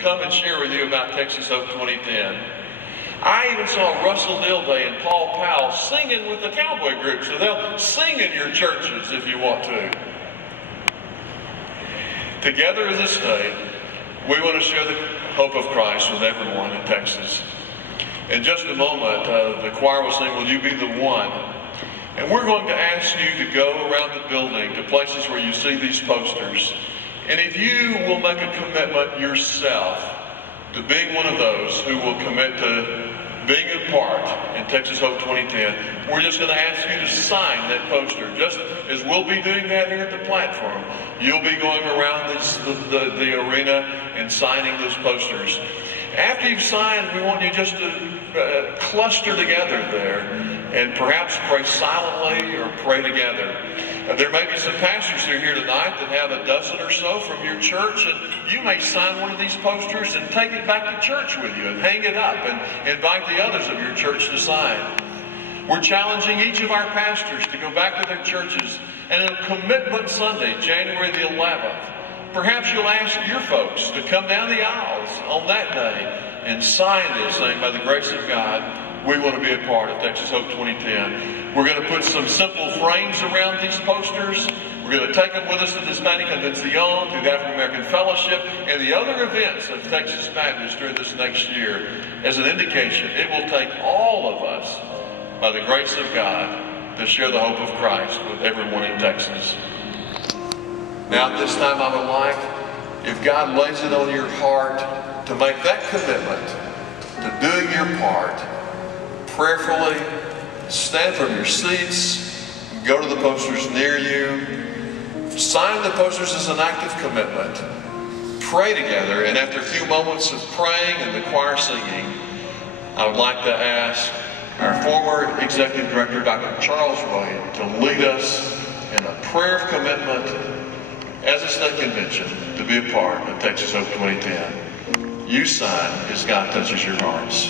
come and share with you about Texas Hope 2010. I even saw Russell Dilday and Paul Powell singing with the cowboy group, so they'll sing in your churches if you want to. Together as a state, we want to share the hope of Christ with everyone in Texas. In just a moment, the choir will sing, "Will You Be the One?" And we're going to ask you to go around the building to places where you see these posters. And if you will make a commitment yourself to being one of those who will commit to being a part in Texas Hope 2010, we're just going to ask you to sign that poster. Just as we'll be doing that here at the platform, you'll be going around the arena and signing those posters. After you've signed, we want you just to cluster together there and perhaps pray silently or pray together. There may be some pastors who are here tonight that have a dozen or so from your church, and you may sign one of these posters and take it back to church with you and hang it up and invite the others of your church to sign. We're challenging each of our pastors to go back to their churches and on Commitment Sunday, January the 11th, perhaps you'll ask your folks to come down the aisles on that day and sign this, saying, by the grace of God, we want to be a part of Texas Hope 2010. We're going to put some simple frames around these posters. We're going to take them with us to the Hispanic Convention, to the African American Fellowship, and the other events of Texas Baptist during this next year as an indication. It will take all of us, by the grace of God, to share the hope of Christ with everyone in Texas. Now at this time I would like, if God lays it on your heart, to make that commitment to doing your part, prayerfully stand from your seats, go to the posters near you, sign the posters as an act of commitment, pray together, and after a few moments of praying and the choir singing, I would like to ask our former Executive Director, Dr. Charles William, to lead us in a prayer of commitment as a state convention to be a part of Texas Hope 2010. You sign as God touches your hearts.